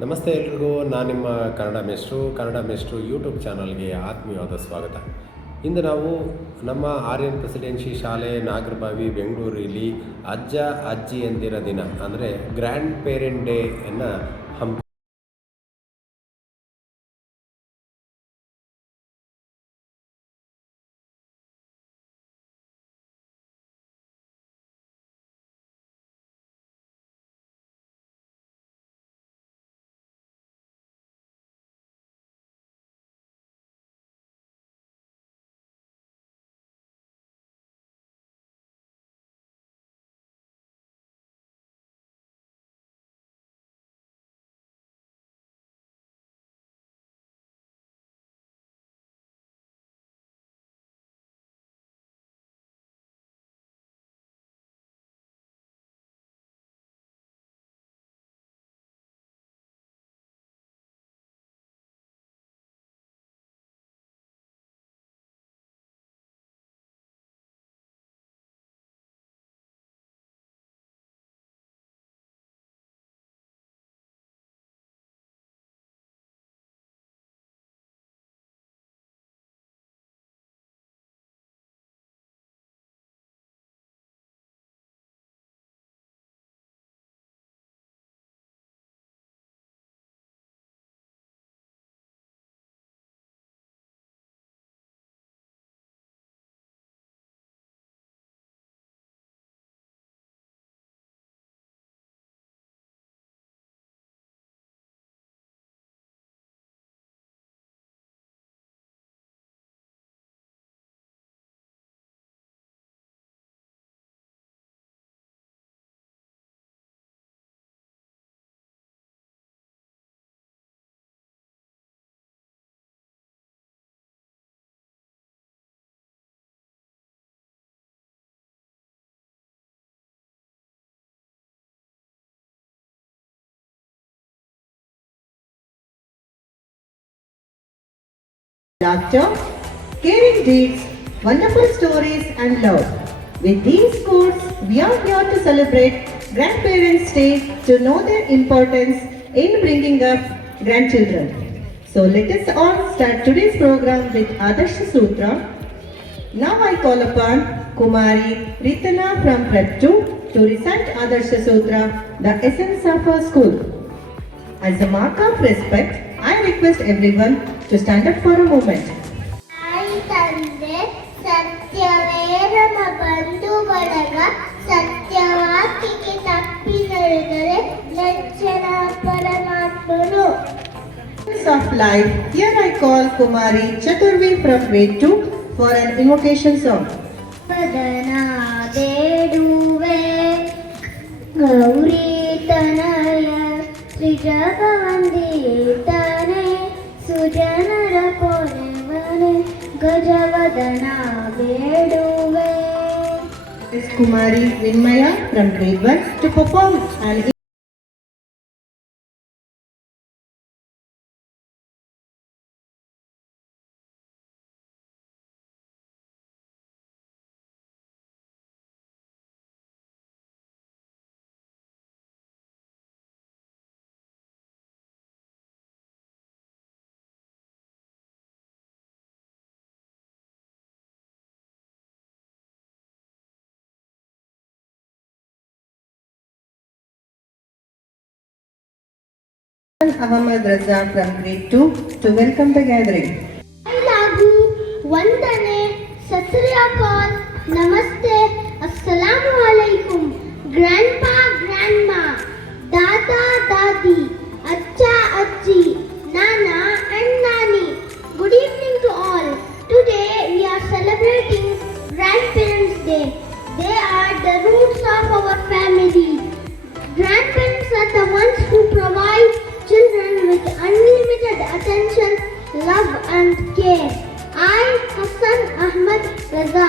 ನಮಸ್ತೆ ಎಲ್ರಿಗೂ. ನಾನು ನಿಮ್ಮ ಕನ್ನಡ ಮೇಷ್ಟ್ರು ಯೂಟ್ಯೂಬ್ ಚಾನಲ್ಗೆ ಆತ್ಮೀಯವಾದ ಸ್ವಾಗತ. ಇಂದು ನಾವು ನಮ್ಮ ಆರ್ಯನ್ ಪ್ರೆಸಿಡೆನ್ಸಿ ಶಾಲೆ ನಾಗರಬಾವಿ ಬೆಂಗಳೂರಲ್ಲಿ ಅಜ್ಜ ಅಜ್ಜಿಯಂದಿರ ದಿನ ಅಂದರೆ ಗ್ರ್ಯಾಂಡ್ ಪೇರೆಂಟ್ ಡೇಯನ್ನು laughter, caring deeds, wonderful stories and love. With these quotes, we are here to celebrate Grandparents' Day to know their importance in bringing up grandchildren. So let us all start today's program with Adarsha Sutra. Now I call upon Kumari Ritana from Prep 2 to recite Adarsha Sutra, the essence of our school. As a mark of respect, I request everyone to stand up for a moment. ತಾಯಿ ತಂದೆ ಸತ್ಯವೇ ನಮ್ಮ ಬಂಧು ಬಳಗ ಸತ್ಯವಾಕ್ಯಕ್ಕೆ ತಪ್ಪಿ ನಡೆದರೆ ನೆಚ್ಚಿನ ಪರಮಾತ್ಮನು. Of life, here I call Kumari Chaturvi from grade 2 for an invocation song. ವದನ ಬೇಡುವೆ ಗೌರಿ ತನಯ ಶ್ರೀ ಜಗವಂದಿತಾನೆ ಸುಜನರ ಪೊರೆವನೆ ಗಜವದನ ಬೇಡುವೆ. Is Kumari Vinmaya from grade 1 to perform an Ahmad Raza from grade 2 to welcome the gathering. ಹಾಗೂ ವಂದನೆ ಸತ್ರಿಯಾಕಾಲ್ ನಮಸ್ತೆ ಅಸ್ಸಲಾಮು ಅಲೈಕುಂ ಗ್ರ್ಯಾಂಡ್ಪಾ ಗ್ರ್ಯಾಂಡ್ಮಾ ದಾದಾ ದಾದಿ ಅಜ್ಜ ಅಜ್ಜಿ ನಾನಾ and Nani. Good evening to all. Today we are celebrating Grandparents' Day. They are the roots of our family. Grandparents are the ones who provide children with unlimited attention, love and care. I, Hassan Ahmad Raza,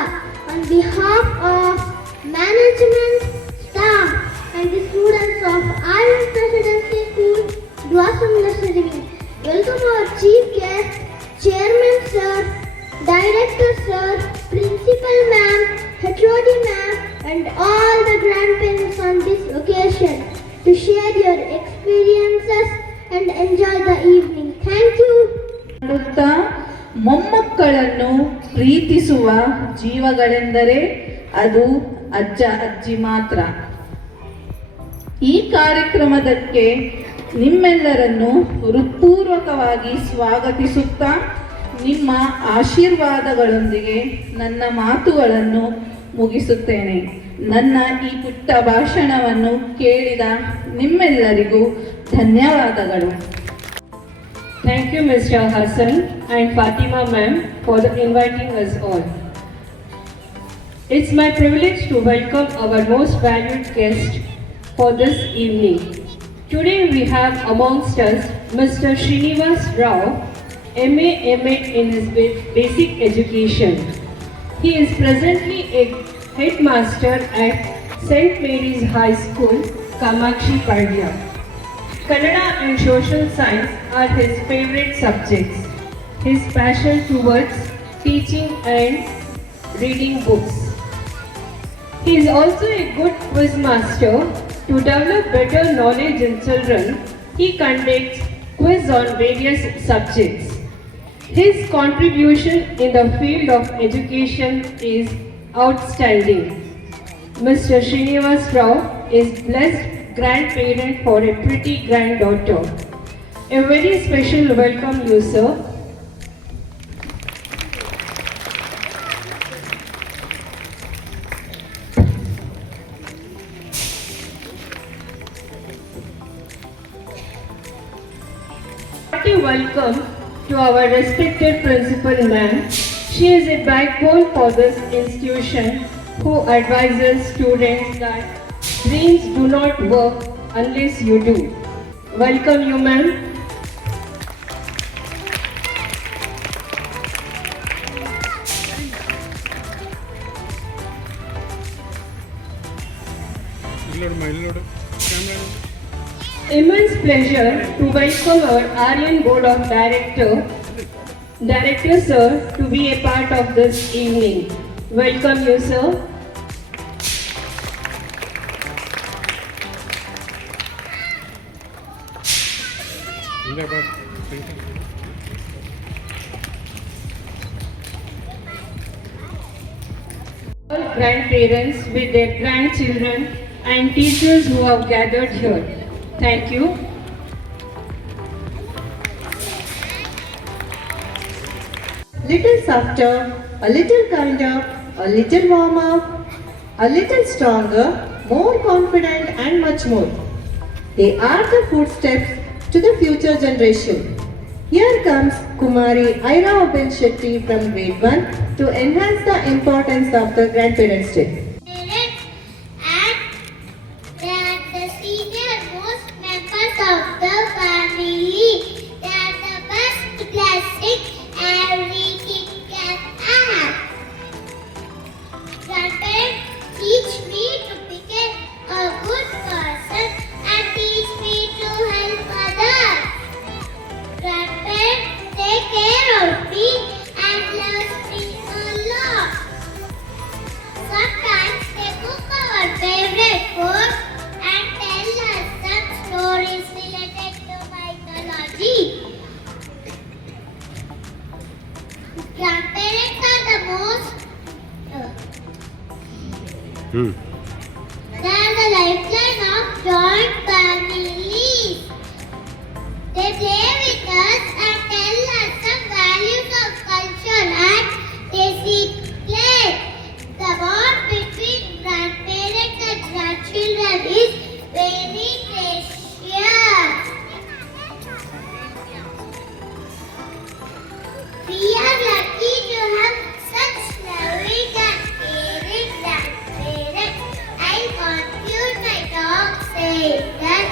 on behalf of management, staff and the students of Iron Presidency School, Dwasam Nursery, welcome our chief guest, Chairman Sir, Director Sir, Principal Ma'am, HOD Ma'am and all the grandparents on this occasion to share your experiences and enjoy the evening. Thank you. ಮಾಡುತ್ತಾ ಮೊಮ್ಮಕ್ಕಳನ್ನು ಪ್ರೀತಿಸುವ ಜೀವಗಳೆಂದರೆ ಅದು ಅಜ್ಜ ಅಜ್ಜಿ ಮಾತ್ರ. ಈ ಕಾರ್ಯಕ್ರಮದಕ್ಕೆ ನಿಮ್ಮೆಲ್ಲರನ್ನು ಹೃತ್ಪೂರ್ವಕವಾಗಿ ಸ್ವಾಗತಿಸುತ್ತಾ ನಿಮ್ಮ ಆಶೀರ್ವಾದಗಳೊಂದಿಗೆ ನನ್ನ ಮಾತುಗಳನ್ನು ಮುಗಿಸುತ್ತೇನೆ. ನನ್ನ ಈ ಪುಟ್ಟ ಭಾಷಣವನ್ನು ಕೇಳಿದ ನಿಮ್ಮೆಲ್ಲರಿಗೂ ಧನ್ಯವಾದಗಳು. Thank you, Mr. Hassan and Fatima ma'am, for inviting us all. It's my privilege to welcome our most valued guest for this evening. Today we have amongst us Mr. Srinivas Rao, MA M.Ed in his basic education. He is presently a headmaster at St. Mary's High School, Kamakshi Pardia. Kannada and social science are his favorite subjects. His passion towards teaching and reading books. He is also a good quiz master. To develop better knowledge in children, he conducts quiz on various subjects. His contribution in the field of education is outstanding. Mr. Srinivas Rao is blessed grandparent for a pretty granddaughter. A very special welcome you, sir. Hearty welcome to our respected principal ma'am. She is a backbone for this institution who advises students that dreams do not work unless you do. Welcome you, ma'am. Immense pleasure to welcome our Aryan Board of Director sir to be a part of this evening. Welcome you, sir. All grandparents with their grandchildren and teachers who have gathered here. Thank you. Little softer, a little kinder, a little warmer, a little stronger, more confident and much more. They are the footsteps to the future generation. Here comes Kumari Aira Abel Shetty from grade 1 to enhance the importance of the Grandparents' Day. And they are the senior most members of the family. They are the best blessing every kid can have. Grandparents teach me to become a good person and teach me to help others. Grandparents take care of me and love me a lot. Sometimes they cook our favorite food and tell us some stories related to mythology. Grandparents are the most they are the lifeline of joint families. They play with us and tell us some values of culture and discipline. The bond between grandparents and grandchildren is very precious. We are lucky to have such loving and caring grandparents. I conclude my talk saying that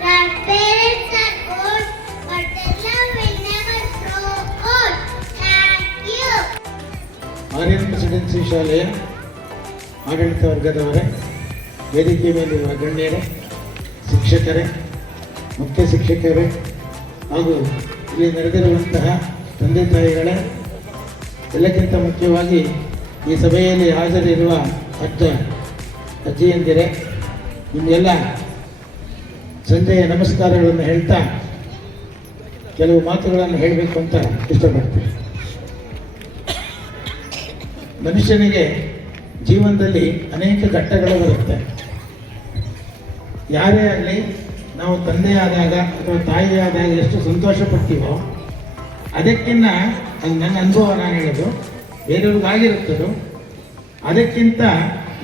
grandparents are good, but their love will never grow old. Thank you. Aryan presidency ಶಾಲೆಯ ಆಡಳಿತ ವರ್ಗದವರೇ, ವೇದಿಕೆ ಮೇಲಿರುವ ಗಣ್ಯರೇ, ಶಿಕ್ಷಕರೇ, ಮುಖ್ಯ ಶಿಕ್ಷಕರೇ ಹಾಗೂ ಇಲ್ಲಿ ನಡೆದಿರುವಂತಹ ತಂದೆ ತಾಯಿಗಳೇ, ಎಲ್ಲಕ್ಕಿಂತ ಮುಖ್ಯವಾಗಿ ಈ ಸಭೆಯಲ್ಲಿ ಹಾಜರಿರುವ ಅಜ್ಜ ಅಜ್ಜಿಯಂದಿರೇ, ನಿಮಗೆಲ್ಲ ಸಂಜೆಯ ನಮಸ್ಕಾರಗಳನ್ನು ಹೇಳ್ತಾ ಕೆಲವು ಮಾತುಗಳನ್ನು ಹೇಳಬೇಕು ಅಂತ ಇಷ್ಟಪಡ್ತೀನಿ. ಮನುಷ್ಯನಿಗೆ ಜೀವನದಲ್ಲಿ ಅನೇಕ ಘಟ್ಟಗಳು ಬರುತ್ತೆ. ಯಾರೇ ಆಗಲಿ, ನಾವು ತಂದೆ ಆದಾಗ ಅಥವಾ ತಾಯಿ ಆದಾಗ ಎಷ್ಟು ಸಂತೋಷ ಪಡ್ತೀವೋ ಅದಕ್ಕಿಂತ, ಅದು ನನ್ನ ಅನುಭವ ನಾನು ಹೇಳೋದು, ಬೇರೆಯವ್ರಿಗಾಗಿರುತ್ತದೋ ಅದಕ್ಕಿಂತ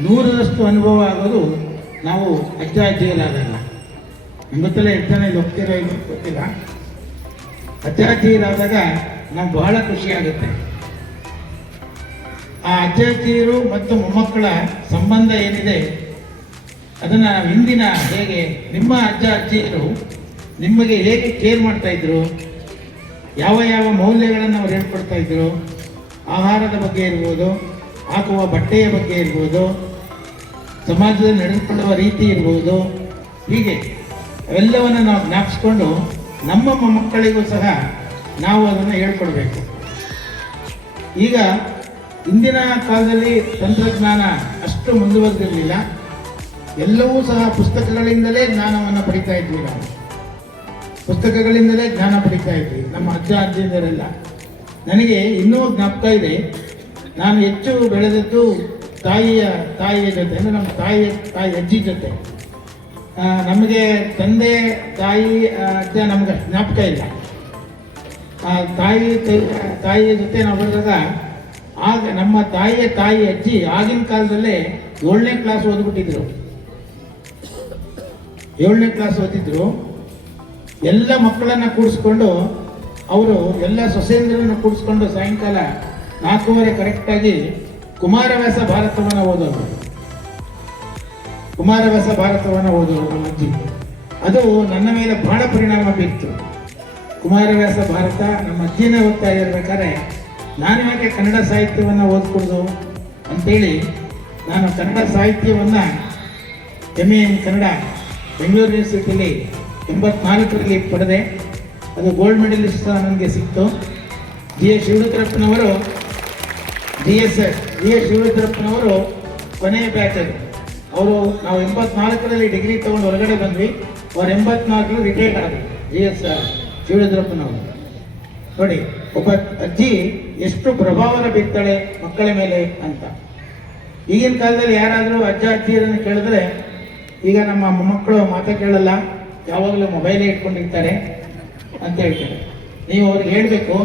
100ರಷ್ಟು ಅನುಭವ ಆಗೋದು ನಾವು ಅಜ್ಜ ಅಜ್ಜಿಯರಾದಾಗ. ಗೊತ್ತಿಲ್ಲ ಎಷ್ಟು ಜನ ಇಲ್ಲಿ ಹೋಗ್ತಿರೋ ಇದು ಗೊತ್ತಿಲ್ಲ. ಅಜ್ಜ ಅಜ್ಜಿಯರಾದಾಗ ನಾವು ಬಹಳ ಖುಷಿಯಾಗುತ್ತೆ. ಆ ಅಜ್ಜ ಅಜ್ಜಿಯರು ಮತ್ತು ಮೊಮ್ಮಕ್ಕಳ ಸಂಬಂಧ ಏನಿದೆ ಅದನ್ನು ನಾವು ಹಿಂದಿನ ಹೇಗೆ ನಿಮ್ಮ ಅಜ್ಜ ಅಜ್ಜಿಯರು ನಿಮಗೆ ಹೇಗೆ ಕೇರ್ ಮಾಡ್ತಾ ಇದ್ರು, ಯಾವ ಯಾವ ಮೌಲ್ಯಗಳನ್ನು ಅವ್ರು ಹೇಳ್ಕೊಡ್ತಾ ಇದ್ರು, ಆಹಾರದ ಬಗ್ಗೆ ಇರ್ಬೋದು, ಹಾಕುವ ಬಟ್ಟೆಯ ಬಗ್ಗೆ ಇರ್ಬೋದು, ಸಮಾಜದಲ್ಲಿ ನಡೆದುಕೊಳ್ಳುವ ರೀತಿ ಇರ್ಬೋದು, ಹೀಗೆ ಅವೆಲ್ಲವನ್ನು ನಾವು ಜ್ಞಾಪಿಸ್ಕೊಂಡು ನಮ್ಮ ಮೊಮ್ಮಕ್ಕಳಿಗೂ ಸಹ ನಾವು ಅದನ್ನು ಹೇಳ್ಕೊಡ್ಬೇಕು. ಈಗ ಇಂದಿನ ಕಾಲದಲ್ಲಿ ತಂತ್ರಜ್ಞಾನ ಅಷ್ಟು ಮುಂದುವರೆದಿರಲಿಲ್ಲ. ಎಲ್ಲವೂ ಸಹ ಪುಸ್ತಕಗಳಿಂದಲೇ ಜ್ಞಾನವನ್ನು ಪಡಿತಾ ಇದ್ವಿ. ನಾವು ಪುಸ್ತಕಗಳಿಂದಲೇ ಜ್ಞಾನ ಪಡಿತಾ ಇದ್ವಿ ನಮ್ಮ ಅಜ್ಜ ಅಜ್ಜಿಯರೆಲ್ಲ. ನನಗೆ ಇನ್ನೂ ಜ್ಞಾಪಕ ಇದೆ, ನಾನು ಹೆಚ್ಚು ಬೆಳೆದದ್ದು ತಾಯಿಯ ಜೊತೆ, ಅಂದರೆ ನಮ್ಮ ತಾಯಿ ಅಜ್ಜಿ ಜೊತೆ. ನಮಗೆ ತಂದೆ ತಾಯಿ ಅಜ್ಜ ನಮ್ಗೆ ಜ್ಞಾಪಕ ಇಲ್ಲ. ತಾಯಿಯ ಜೊತೆ ನಾವು ಬಂದಾಗ ಆಗ ನಮ್ಮ ತಾಯಿ ಅಜ್ಜಿ ಆಗಿನ ಕಾಲದಲ್ಲೇ 7ನೇ ಕ್ಲಾಸ್ ಓದ್ಬಿಟ್ಟಿದ್ರು. 7ನೇ ಕ್ಲಾಸ್ ಓದಿದ್ರು. ಎಲ್ಲ ಮಕ್ಕಳನ್ನ ಕೂಡಿಸ್ಕೊಂಡು, ಅವರು ಎಲ್ಲ ಸೊಸೇಂದ್ರನ್ನ ಕೂಡಿಸ್ಕೊಂಡು ಸಾಯಂಕಾಲ 4:15 ಕರೆಕ್ಟಾಗಿ ಕುಮಾರವ್ಯಾಸ ಭಾರತವನ್ನು ಓದೋರು. ಕುಮಾರವ್ಯಾಸ ಭಾರತವನ್ನು ಓದೋರು ನಮ್ಮ ಅಜ್ಜಿ. ಅದು ನನ್ನ ಮೇಲೆ ಬಹಳ ಪರಿಣಾಮ ಬೀರ್ತು. ಕುಮಾರವ್ಯಾಸ ಭಾರತ ನಮ್ಮ ಅಜ್ಜಿನೇ ಓದ್ತಾ ಇರಬೇಕಾದ್ರೆ ನಾನು ಯಾಕೆ ಕನ್ನಡ ಸಾಹಿತ್ಯವನ್ನು ಓದ್ಕೊಡ್ದು ಅಂತೇಳಿ ನಾನು ಕನ್ನಡ ಸಾಹಿತ್ಯವನ್ನು MA in ಕನ್ನಡ ಬೆಂಗಳೂರು ಯೂನಿವರ್ಸಿಟಿಯಲ್ಲಿ 84ರಲ್ಲಿ ಪಡೆದೆ. ಅದು ಗೋಲ್ಡ್ ಮೆಡಲಿಸ್ಟ್ ನನಗೆ ಸಿಕ್ತು. ಜಿ ಎಸ್ ಶಿವರುದ್ರಪ್ಪನವರು ಕೊನೆಯ ಬ್ಯಾಚ್ ಅದು. ಅವರು ನಾವು 84ರಲ್ಲಿ ಡಿಗ್ರಿ ತೊಗೊಂಡು ಹೊರಗಡೆ ಬಂದ್ವಿ. ಅವ್ರು 84ರಲ್ಲಿ ರಿಟೈರ್ಡ್ ಆದರು. GS ಶಿವರುದ್ರಪ್ಪನವರು. ನೋಡಿ, ಒಬ್ಬ ಅಜ್ಜಿ ಎಷ್ಟು ಪ್ರಭಾವನ ಬೀರ್ತಾಳೆ ಮಕ್ಕಳ ಮೇಲೆ ಅಂತ. ಈಗಿನ ಕಾಲದಲ್ಲಿ ಯಾರಾದರೂ ಅಜ್ಜ ಅಜ್ಜಿಯರನ್ನು ಕೇಳಿದ್ರೆ, ಈಗ ನಮ್ಮ ಮೊಮ್ಮಕ್ಕಳು ಮಾತಾ ಕೇಳಲ್ಲ, ಯಾವಾಗಲೂ ಮೊಬೈಲೇ ಇಟ್ಕೊಂಡಿರ್ತಾರೆ ಅಂತ ಹೇಳ್ತಾರೆ. ನೀವು ಅವ್ರಿಗೆ ಹೇಳಬೇಕು,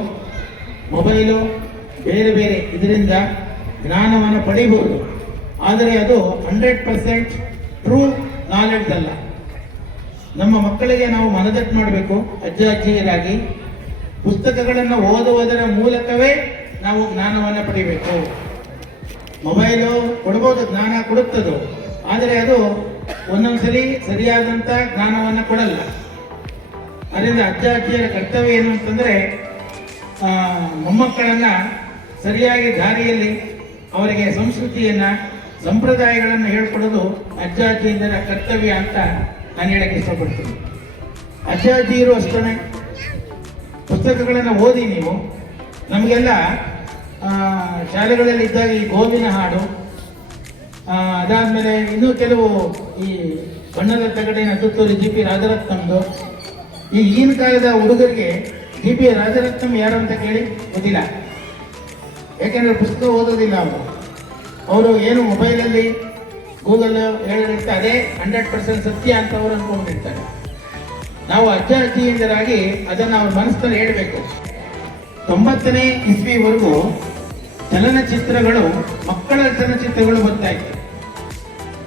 ಮೊಬೈಲು ಬೇರೆ ಬೇರೆ ಇದರಿಂದ ಜ್ಞಾನವನ್ನು ಪಡಿಬಹುದು, ಆದರೆ ಅದು 100% ಟ್ರೂ ನಾಲೆಡ್ಜ್ ಅಲ್ಲ. ನಮ್ಮ ಮಕ್ಕಳಿಗೆ ನಾವು ಮನದಟ್ಟು ಮಾಡಬೇಕು. ಅಜ್ಜ ಅಜ್ಜಿಯರಾಗಿ ಪುಸ್ತಕಗಳನ್ನು ಓದುವುದರ ಮೂಲಕವೇ ನಾವು ಜ್ಞಾನವನ್ನು ಪಡಿಬೇಕು. ಮೊಬೈಲು ಕೊಡ್ಬೋದು, ಜ್ಞಾನ ಕೊಡುತ್ತದು, ಆದರೆ ಅದು ಒಂದೊಂದ್ಸಲಿ ಸರಿಯಾದಂಥ ಜ್ಞಾನವನ್ನು ಕೊಡಲ್ಲ. ಅದರಿಂದ ಅಜ್ಜ ಅಜ್ಜಿಯರ ಕರ್ತವ್ಯ ಏನು ಅಂತಂದರೆ, ಮೊಮ್ಮಕ್ಕಳನ್ನು ಸರಿಯಾಗಿ ದಾರಿಯಲ್ಲಿ ಅವರಿಗೆ ಸಂಸ್ಕೃತಿಯನ್ನು ಸಂಪ್ರದಾಯಗಳನ್ನು ಹೇಳ್ಕೊಡೋದು ಅಜ್ಜ ಅಜ್ಜಿಯರ ಕರ್ತವ್ಯ ಅಂತ ನಾನು ಹೇಳಕ್ಕೆ ಇಷ್ಟಪಡ್ತೀನಿ. ಅಜ್ಜ ಅಜ್ಜಿಯರು ಅಷ್ಟೇ ಪುಸ್ತಕಗಳನ್ನು ಓದಿ. ನೀವು ನಮಗೆಲ್ಲ ಶಾಲೆಗಳಲ್ಲಿ ಇದ್ದಾಗ ಈ ಗೋವಿನ ಹಾಡು, ಅದಾದಮೇಲೆ ಇನ್ನೂ ಕೆಲವು ಈ ಬಣ್ಣದ ತಗಡಿನ ತುತ್ತೂರಿ GP ರಾಜರತ್ನಮ್ದು. ಈಗಿನ ಕಾಲದ ಹುಡುಗರಿಗೆ GP ರಾಜರತ್ನಂ ಯಾರು ಅಂತ ಕೇಳಿ ಗೊತ್ತಿಲ್ಲ. ಯಾಕೆಂದರೆ ಪುಸ್ತಕ ಓದೋದಿಲ್ಲ ಅವರು ಏನು ಮೊಬೈಲಲ್ಲಿ ಗೂಗಲ್ ಹೇಳಿರುತ್ತೆ ಅದೇ 100% ಸತ್ಯ ಅಂತ ಅವರು ಅಂದ್ಕೊಂಡಿರ್ತಾರೆ. ನಾವು ಅಜ್ಜ ಅಜ್ಜಿಯಿಂದರಾಗಿ ಅದನ್ನು ಅವ್ರ ಮನಸ್ಸಲ್ಲಿ ಹೇಳಬೇಕು. 90ನೇ ಇಸ್ವಿವರೆಗೂ ಚಲನಚಿತ್ರಗಳು, ಮಕ್ಕಳ ಚಲನಚಿತ್ರಗಳು ಬರ್ತಾ ಇತ್ತು.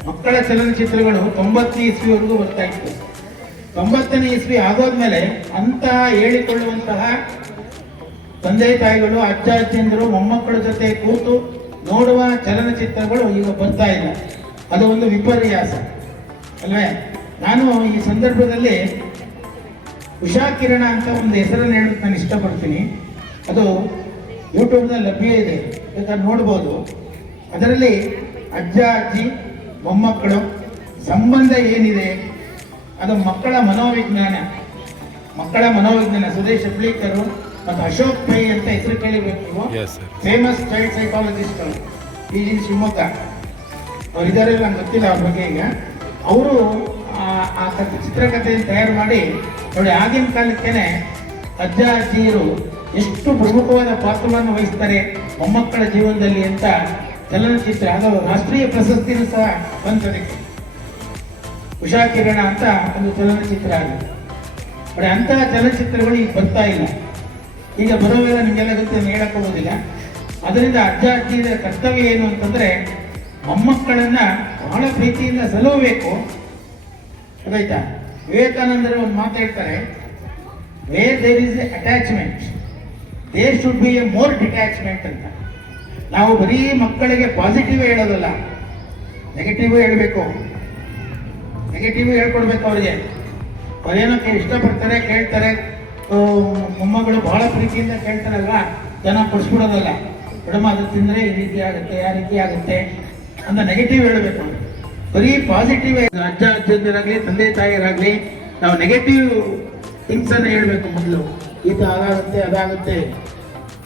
ಮಕ್ಕಳ ಚಲನಚಿತ್ರಗಳು 90ನೇ ಇಸ್ವಿವರೆಗೂ ಬರ್ತಾ ಇತ್ತು. 90ನೇ ಇಸ್ವಿ ಆಗೋದ್ಮೇಲೆ ಅಂತಹ ಹೇಳಿಕೊಳ್ಳುವಂತಹ ತಂದೆ ತಾಯಿಗಳು, ಅಜ್ಜ ಅಜ್ಜಿಯಂದರು ಮೊಮ್ಮಕ್ಕಳ ಜೊತೆ ಕೂತು ನೋಡುವ ಚಲನಚಿತ್ರಗಳು ಈಗ ಬರ್ತಾ ಇಲ್ಲ. ಅದು ಒಂದು ವಿಪರ್ಯಾಸ ಅಲ್ವೇ? ನಾನು ಈ ಸಂದರ್ಭದಲ್ಲಿ ಉಷಾ ಕಿರಣ ಅಂತ ಒಂದು ಹೆಸರನ್ನು ಹೇಳೋಕ್ಕೆ ನಾನು ಇಷ್ಟಪಡ್ತೀನಿ. ಅದು ಯೂಟ್ಯೂಬ್ನಲ್ಲಿ ಲಭ್ಯ ಇದೆ, ಬೇಕಾದ್ರೆ ನೋಡ್ಬೋದು. ಅದರಲ್ಲಿ ಅಜ್ಜ ಅಜ್ಜಿ ಮೊಮ್ಮಕ್ಕಳು ಸಂಬಂಧ ಏನಿದೆ, ಅದು ಮಕ್ಕಳ ಮನೋವಿಜ್ಞಾನ ಸುದೇಶ್ ಹೆಬ್ಳೀಕರ್ ಮತ್ತು ಅಶೋಕ್ ಪೈ ಅಂತ ಹೆಸರು ಕೇಳಿಬೇಕು ನೀವು. ಫೇಮಸ್ ಚೈಲ್ಡ್ ಸೈಕಾಲಜಿಸ್ಟ್ಗಳು ಈ ಶಿವಮೊಗ್ಗ ಅವ್ರು ಇದ್ದಾರೆ, ನಂಗೆ ಗೊತ್ತಿಲ್ಲ ಅವ್ರ ಬಗ್ಗೆ. ಈಗ ಅವರು ಆ ಚಿತ್ರಕಥೆಯನ್ನು ತಯಾರು ಮಾಡಿ ನೋಡಿ, ಆಗಿನ ಕಾಲಕ್ಕೇನೆ ಅಜ್ಜ ಅಜ್ಜಿಯರು ಎಷ್ಟು ಪ್ರಮುಖವಾದ ಪಾತ್ರವನ್ನು ವಹಿಸ್ತಾರೆ ಮೊಮ್ಮಕ್ಕಳ ಜೀವನದಲ್ಲಿ ಅಂತ ಚಲನಚಿತ್ರ, ಅದು ರಾಷ್ಟ್ರೀಯ ಪ್ರಶಸ್ತಿನೂ ಸಹ ಬಂತದಕ್ಕೆ. ಉಷಾ ಕಿರಣ ಅಂತ ಒಂದು ಚಲನಚಿತ್ರ ಆಗಿದೆ. ಬಟ್ ಅಂತಹ ಚಲನಚಿತ್ರಗಳು ಈಗ ಬರ್ತಾ ಇಲ್ಲ. ಈಗ ಬರೋವೆಲ್ಲ ನಿಮಗೆಲ್ಲ ಗೊತ್ತು, ಹೇಳಕ್ ಹೋಗೋದಿಲ್ಲ. ಅದರಿಂದ ಅಜ್ಜ ಅಜ್ಜಿಯ ಕರ್ತವ್ಯ ಏನು ಅಂತಂದ್ರೆ ಮೊಮ್ಮಕ್ಕಳನ್ನ ಬಹಳ ಪ್ರೀತಿಯಿಂದ ಸಲುಹಬೇಕು. ಅದಾಯ್ತಾ? ವಿವೇಕಾನಂದರು ಒಂದು ಮಾತು ಹೇಳ್ತಾರೆ, where there is a attachment there should be a more detachment ಅಂತ. ನಾವು ಬರೀ ಮಕ್ಕಳಿಗೆ ಪಾಸಿಟಿವ್ ಹೇಳೋದಲ್ಲ, ನೆಗೆಟಿವ್ ಹೇಳಬೇಕು. ನೆಗೆಟಿವ್ ಹೇಳ್ಕೊಡ್ಬೇಕು ಅವ್ರಿಗೆ. ಅವ್ರೇನೋ ಇಷ್ಟಪಡ್ತಾರೆ, ಕೇಳ್ತಾರೆ, ಮೊಮ್ಮಗಳು ಬಹಳ ಪ್ರೀತಿಯಿಂದ ಕೇಳ್ತಾರಲ್ವಾ, ಜನ ಕೊಡಿಸ್ಬಿಡೋದಲ್ಲ. ಮೇಡಮ್ ಅದು ತಿಂದರೆ ಈ ರೀತಿ ಆಗುತ್ತೆ, ಆ ರೀತಿ ಆಗುತ್ತೆ ಅಂತ ನೆಗೆಟಿವ್ ಹೇಳಬೇಕು. ಬರೀ ಪಾಸಿಟಿವ್ ಅಜ್ಜ ಅಜ್ಜಂದಿರಾಗಲಿ ತಂದೆ ತಾಯಿಯರಾಗಲಿ ನಾವು ನೆಗೆಟಿವ್ ಥಿಂಗ್ಸ್ ಅನ್ನು ಹೇಳಬೇಕು. ಮೊದಲು ಈ ಥರ ಅದಾಗುತ್ತೆ ಅದಾಗುತ್ತೆ,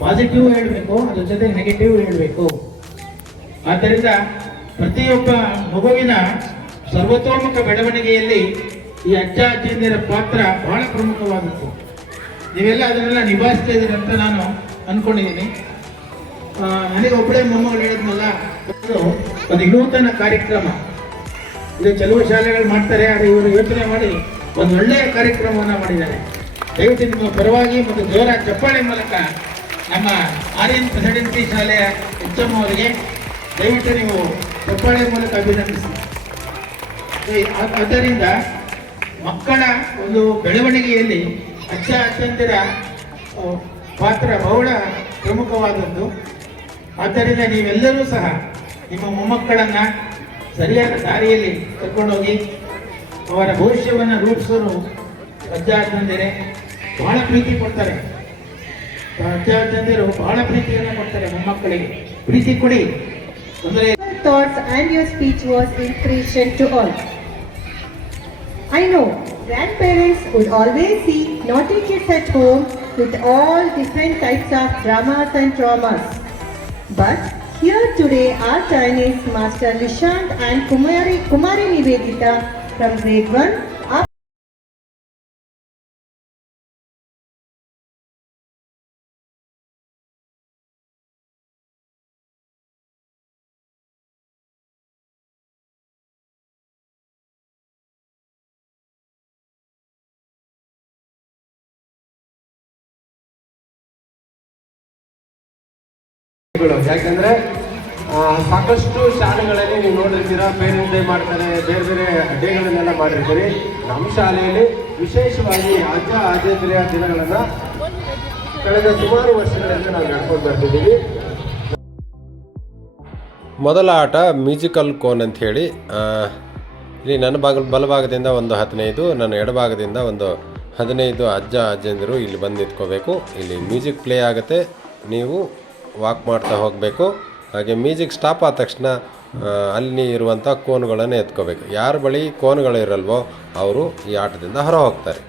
ಪಾಸಿಟಿವ್ ಹೇಳಬೇಕು, ಅದ್ರ ಜೊತೆಗೆ ನೆಗೆಟಿವ್ ಹೇಳಬೇಕು. ಆದ್ದರಿಂದ ಪ್ರತಿಯೊಬ್ಬ ಮಗುವಿನ ಸರ್ವತೋಮುಖ ಬೆಳವಣಿಗೆಯಲ್ಲಿ ಈ ಅಜ್ಜ ಅಜ್ಜಿಯಂದಿರ ಪಾತ್ರ ಬಹಳ ಪ್ರಮುಖವಾದದ್ದು. ನೀವೆಲ್ಲ ಅದನ್ನೆಲ್ಲ ನಿಭಾಯಿಸ್ತಾ ಇದ್ದೀರಿ ಅಂತ ನಾನು ಅಂದ್ಕೊಂಡಿದ್ದೀನಿ. ನನಗೆ ಒಬ್ಬಳೇ ಮೊಮ್ಮಗಳು ಹೇಳಿದ್ನಲ್ಲ, ಒಂದು ವಿನೂತನ ಕಾರ್ಯಕ್ರಮ ಇದು ಕೆಲವು ಶಾಲೆಗಳು ಮಾಡ್ತಾರೆ, ಆದರೆ ಇವರು ಯೋಚನೆ ಮಾಡಿ ಒಂದು ಒಳ್ಳೆಯ ಕಾರ್ಯಕ್ರಮವನ್ನು ಮಾಡಿದ್ದಾರೆ. ದಯವಿಟ್ಟು ನಿಮ್ಮ ಪರವಾಗಿ ಮತ್ತು ಜೋರ ಚಪ್ಪಾಳೆ ಮೂಲಕ ನಮ್ಮ ಆರ್ಯನ್ ಪ್ರೆಸಿಡೆನ್ಸಿ ಶಾಲೆಯ HM ಅವರಿಗೆ ದಯವಿಟ್ಟು ನೀವು ಚಪ್ಪಾಳೆ ಮೂಲಕ ಅಭಿನಂದಿಸಿ. ಆದ್ದರಿಂದ ಮಕ್ಕಳ ಒಂದು ಬೆಳವಣಿಗೆಯಲ್ಲಿ ಅಜ್ಜ ಅಜ್ಜಂದಿರ ಪಾತ್ರ ಬಹಳ ಪ್ರಮುಖವಾದದ್ದು. ಆದ್ದರಿಂದ ನೀವೆಲ್ಲರೂ ಸಹ ನಿಮ್ಮ ಮೊಮ್ಮಕ್ಕಳನ್ನು ಸರಿಯಾದ ದಾರಿಯಲ್ಲಿ ಕರ್ಕೊಂಡೋಗಿ ಅವರ ಭವಿಷ್ಯವನ್ನು ರೂಪಿಸೋರು ಅಜ್ಜ ಅಜ್ಜಂದಿರೇ. ಬಹಳ ಪ್ರೀತಿ ಕೊಡ್ತಾರೆ ಅಜ್ಜ ಅಜ್ಜಂದಿರು, ಬಹಳ ಪ್ರೀತಿಯನ್ನು ಕೊಡ್ತಾರೆ ಮೊಮ್ಮಕ್ಕಳಿಗೆ. ಪ್ರೀತಿ ಕೊಡಿ, ಅಂದರೆ Your thoughts and your speech was inspiration to all. I know grandparents would always see naughty kids at home with all different types of dramas and traumas. But here today our Chinese master Nishant and Kumari Nivedita from grade 1 up ಯಾಕಂದರೆ ಸಾಕಷ್ಟು ಶಾಲೆಗಳಲ್ಲಿ ನೀವು ನೋಡಿರ್ತೀರಾ, parents day ಮಾಡ್ತಾರೆ, ಬೇರೆ ಬೇರೆ ಡೇಗಳನ್ನೆಲ್ಲ ಮಾಡಿರ್ತೀರಿ. ನಮ್ಮ ಶಾಲೆಯಲ್ಲಿ ವಿಶೇಷವಾಗಿ ಅಜ್ಜ ಅಜ್ಜಂದಿರ ದಿನಗಳನ್ನು ಕಳೆದ ಸುಮಾರು ವರ್ಷಗಳಿಂದ ನಾವು ನಡ್ಕೊಂಡು ಬರ್ತಿದ್ದೀವಿ. ಮೊದಲ ಆಟ ಮ್ಯೂಸಿಕಲ್ ಕೋನ್ ಅಂತ ಹೇಳಿ, ಇಲ್ಲಿ ನನ್ನ ಬಲಭಾಗದಿಂದ ಒಂದು 15, ನನ್ನ ಎಡಭಾಗದಿಂದ ಒಂದು 15 ಅಜ್ಜ ಅಜ್ಜಂದಿರು ಇಲ್ಲಿ ಬಂದು ನಿಂತ್ಕೋಬೇಕು. ಇಲ್ಲಿ ಮ್ಯೂಸಿಕ್ ಪ್ಲೇ ಆಗುತ್ತೆ, ನೀವು ವಾಕ್ ಮಾಡ್ತಾ ಹೋಗಬೇಕು. ಹಾಗೆ ಮ್ಯೂಸಿಕ್ ಸ್ಟಾಪ್ ಆದ ತಕ್ಷಣ ಅಲ್ಲಿ ಇರುವಂಥ ಕೋನ್ಗಳನ್ನು ಎತ್ಕೋಬೇಕು. ಯಾರ ಬಳಿ ಕೋನ್ಗಳಿರಲ್ವೋ ಅವರು ಈ ಆಟದಿಂದ ಹೊರ ಹೋಗ್ತಾರೆ.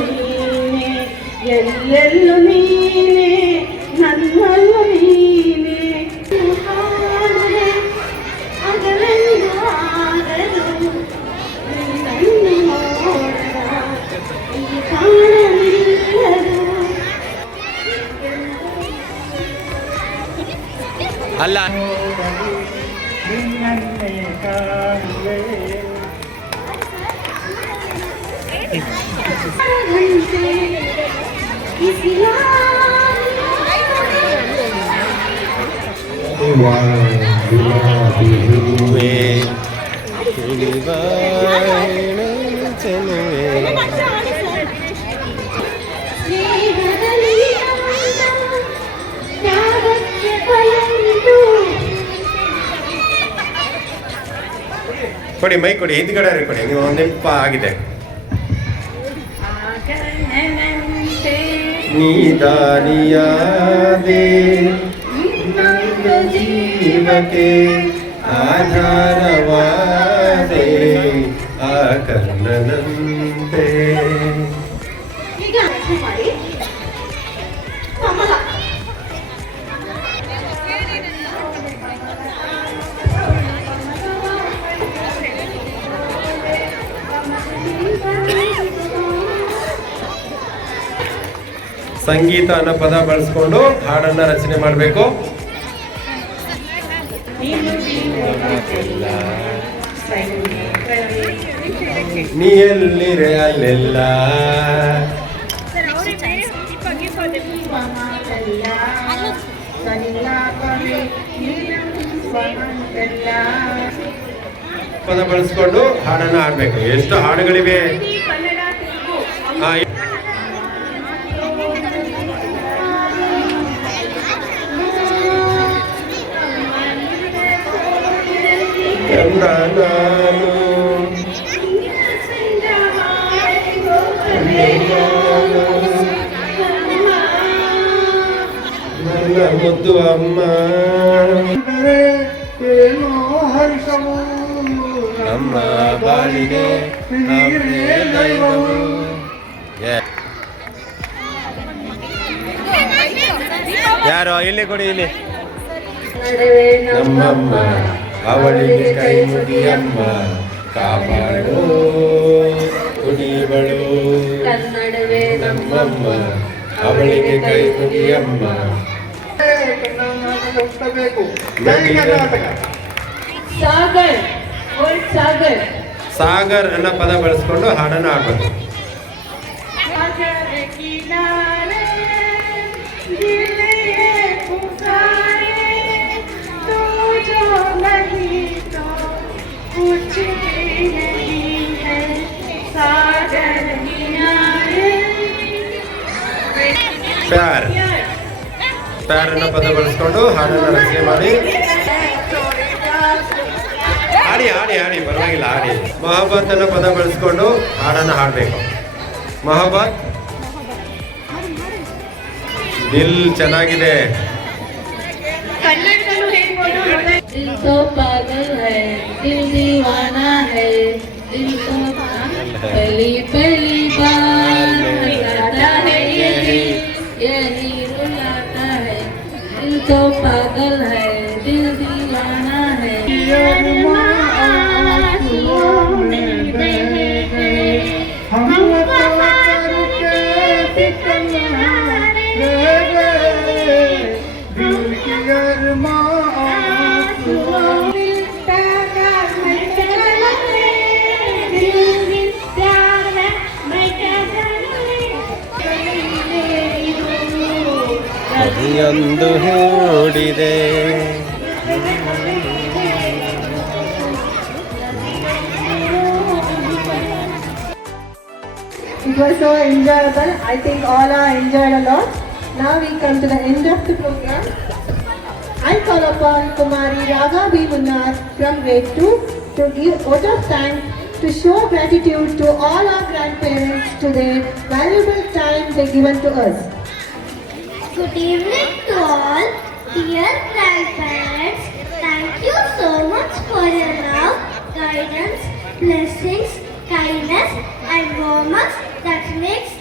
ನೀನೆ, ಎಲ್ಲೆಲ್ಲೂ ನೀನೆ, ನನ್ನಲ್ಲೂ ನೀನೆ. ಅಗಲೆಂದು ಆಗದು ನಿನ್ನನ್ನು ನೋಡದ ಈ ಕಾಣಲಿಲ್ಲದು. ಅಲ್ಲ ನಿನ್ನನ್ನೇ ಕಾಣುವೆ. ಗಂಟೆ ಬಿಸಿಲ ಹೂವೇ ತಿಳಿವಾಣ ಚೆಲುವೆ. ಸ್ನೇಹದಲ್ಲಿ ಅಂದ ತ್ಯಾಗಕ್ಕೆ ಬಲುಂಟು. ಕೊಡಿ ಮೈ ಕೊಡಿ, ಹಿಂದ್ಗಡೆ ಕೊಡಿ, ನೀವು ಒಂದು ನೆನಪ ಆಗಿದೆ. ನೀದಾನಿಯಾದೆ ನನ್ನ ಜೀವಕ್ಕೆ ಆಧಾರವಾದೆ ಆ ಕರ್ಣನಂತೆ. ಈಗ ಹೆಸರು ಮಾಡಿ ಕಮಲ. ಸಂಗೀತ ಅನ್ನೋ ಪದ ಬಳಸ್ಕೊಂಡು ಹಾಡನ್ನ ರಚನೆ ಮಾಡಬೇಕು. ನೀ ಎಲ್ಲಿರೆ ಅಲ್ಲೆಲ್ಲ ಪದ ಬಳಸ್ಕೊಂಡು ಹಾಡನ್ನ ಹಾಡ್ಬೇಕು. ಎಷ್ಟು ಹಾಡುಗಳಿವೆ. ಹಾ, ಕಂದ ನಾನು ನನ್ನ ಮುದ್ದು ಅಮ್ಮ, ಏನೋ ಹರ್ಷವು ನಮ್ಮ ಬಾಳಿಗೆ ಅವಳೇ ದೈವವು. ಯಾರು ಇಲ್ಲಿ ಕೊಡಿ, ಇಲ್ಲಿ ನಮ್ಮಮ್ಮ ಅವಳಿಗೆ ಕೈ ಮುಗಿಯಮ್ಮ, ಕಾಪಾಡು ಕುಡಿಬಳು. ಕನ್ನಡವೇ ನಮ್ಮಮ್ಮ ಅವಳಿಗೆ ಕೈ ಮುಗಿಯಮ್ಮ. ಹುಟ್ಟಬೇಕು. ಜೈ ಕರ್ನಾಟಕ. ಸಾಗರ್, ಓಲ್ಡ್ ಸಾಗರ್. ಸಾಗರ್ ಅನ್ನೋ ಪದ ಬಳಸ್ಕೊಂಡು ಹಾಡನ್ನು ಹಾಡ್ಬೇಕು. सागर किनारे दिल ये पुकारे, तू जो नहीं तो कुछ भी नहीं है. सागर किनारे ಪ್ಯಾರ್ ಪ್ಯಾರ್ ಅನ್ನೋ ಪದ ಬಳಸ್ಕೊಂಡು ಹಾಡನ್ನು ರಚನೆ ಮಾಡಿ ಹಾಡಿ ಹಾಡಿ ಹಾಡಿ ಪರವಾಗಿಲ್ಲ ಹಾಡಿ. ಮೊಹಬ್ಬತ್ ಅನ್ನೋ ಪದ ಬಳಸ್ಕೊಂಡು ಹಾಡನ್ನು ಹಾಡಬೇಕು. ಮೊಹಬ್ಬತ್ ದಿಲ್ ಚೆನ್ನಾಗಿದೆ. दिल तो पागल है, दिल दीवाना है, दिल तो पहली पहली बार गाता है यही रुलाता है. दिल तो पागल है, दिल दीवाना है. ಪ್ರತಿಯೊಂದು ಹೂಡಿದೆ. It was so enjoyable. I think all are enjoyed a lot. Now we come to the end of the program. I call upon Kumari Raga B. Munnar from grade 2 to give vote of thanks to show gratitude to all our grandparents to their valuable time they given to us. Good evening to all, dear grandparents. Thank you so much for your love, guidance, blessings, kindness, and warmth that makes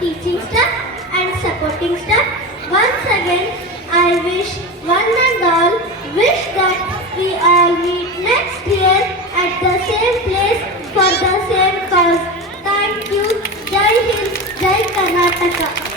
teaching staff and supporting staff. Once again, I wish one and all wish that we all meet next year at the same place for the same cause. Thank you. Jai Hind, Jai Karnataka.